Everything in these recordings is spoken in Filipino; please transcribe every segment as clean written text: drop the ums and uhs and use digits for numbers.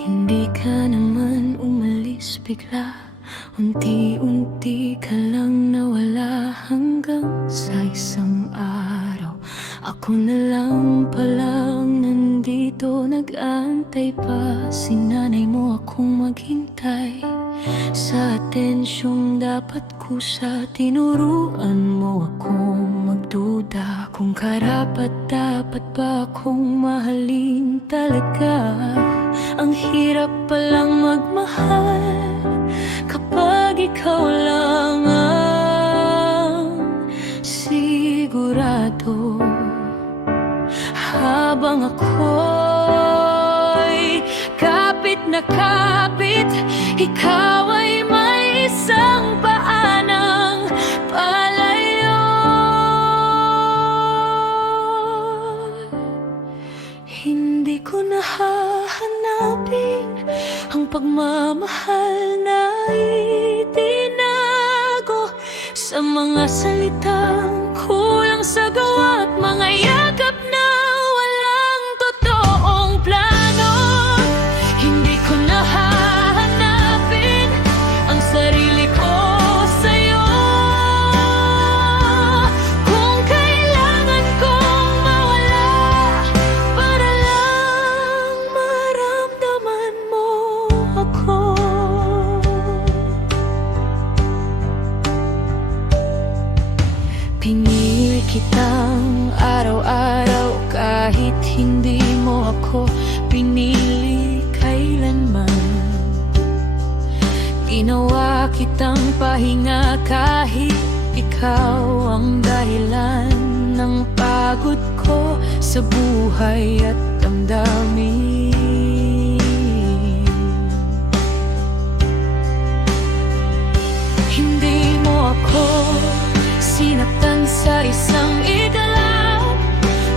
Hindi ka naman umalis bigla, unti-unti ka lang nawala hanggang sa isang araw. Ako na lang palang nandito, nag-aantay pa. Sinanay mo akong maghintay sa atensyong dapat kusa. Tinuruan mo akong magduda kung karapat-dapat ba akong mahalin talaga. Ang hirap palang magmahal kapag ikaw lang ang sigurado. Habang ako'y kapit na kapit, ikaw ay may isang paanang palayo. Hindi ko nahahanapin ang pagmamahal na itinago sa mga salitang kulang sa gawa at mga yakap na walang totoong plano. Hindi ko nahahanapin ang sarili ko sa'yo. Kung kailangan kong mawala para lang maramdaman mo ako. Pinili kitang araw-araw kahit hindi mo ako pinili kailanman. Ginawa kitang pahinga kahit ikaw ang dahilan ng pagod ko sa buhay at damdamin. Hindi mo ako sinaktan sa isang igalaw,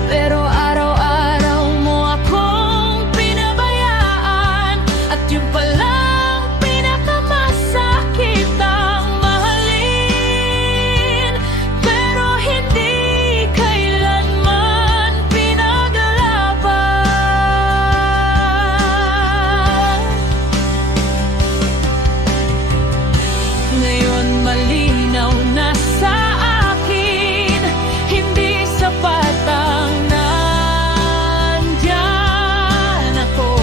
pero araw-araw mo akong pinabayaan. At yung palang pinakamasakit ang mahalin, pero hindi kailanman pinaglalaban. Ngayon malinaw na sa akin, hindi sapat ang nandyan ako.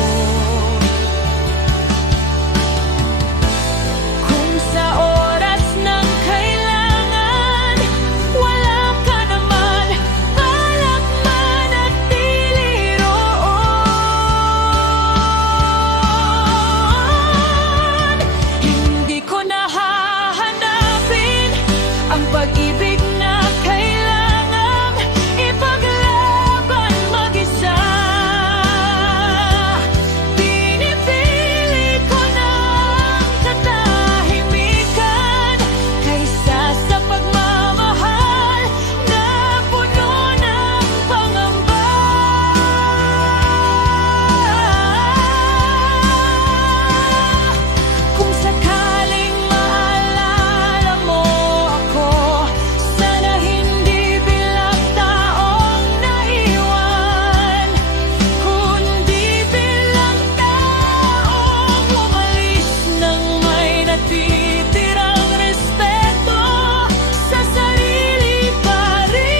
Kung sa oras ng kailangan wala ka naman, balak manatili roon. Hindi ko nahahanapin ang pag-ibig na kailangang ipaglaban mag-isa. Pinipili ko ng katahimikan kaysa sa pagmamahal na puno ng pangamba. Kung sakaling maalala mo ako, sana hindi bilang taong naiwan, kundi bilang taong umalis nang may natitirang respeto sa sarili pa rin.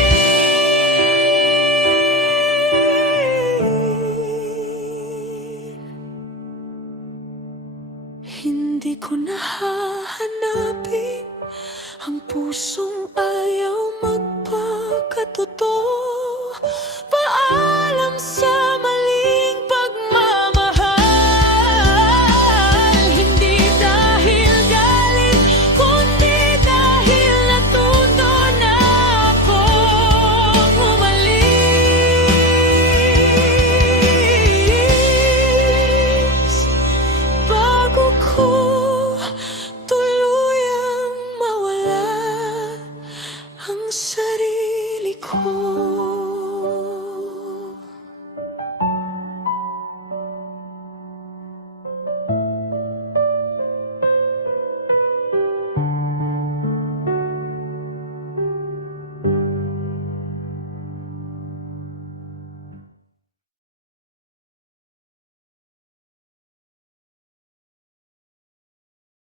Hindi ko nahahanapin ang pusong ayaw magpakatotoo. Paalam sa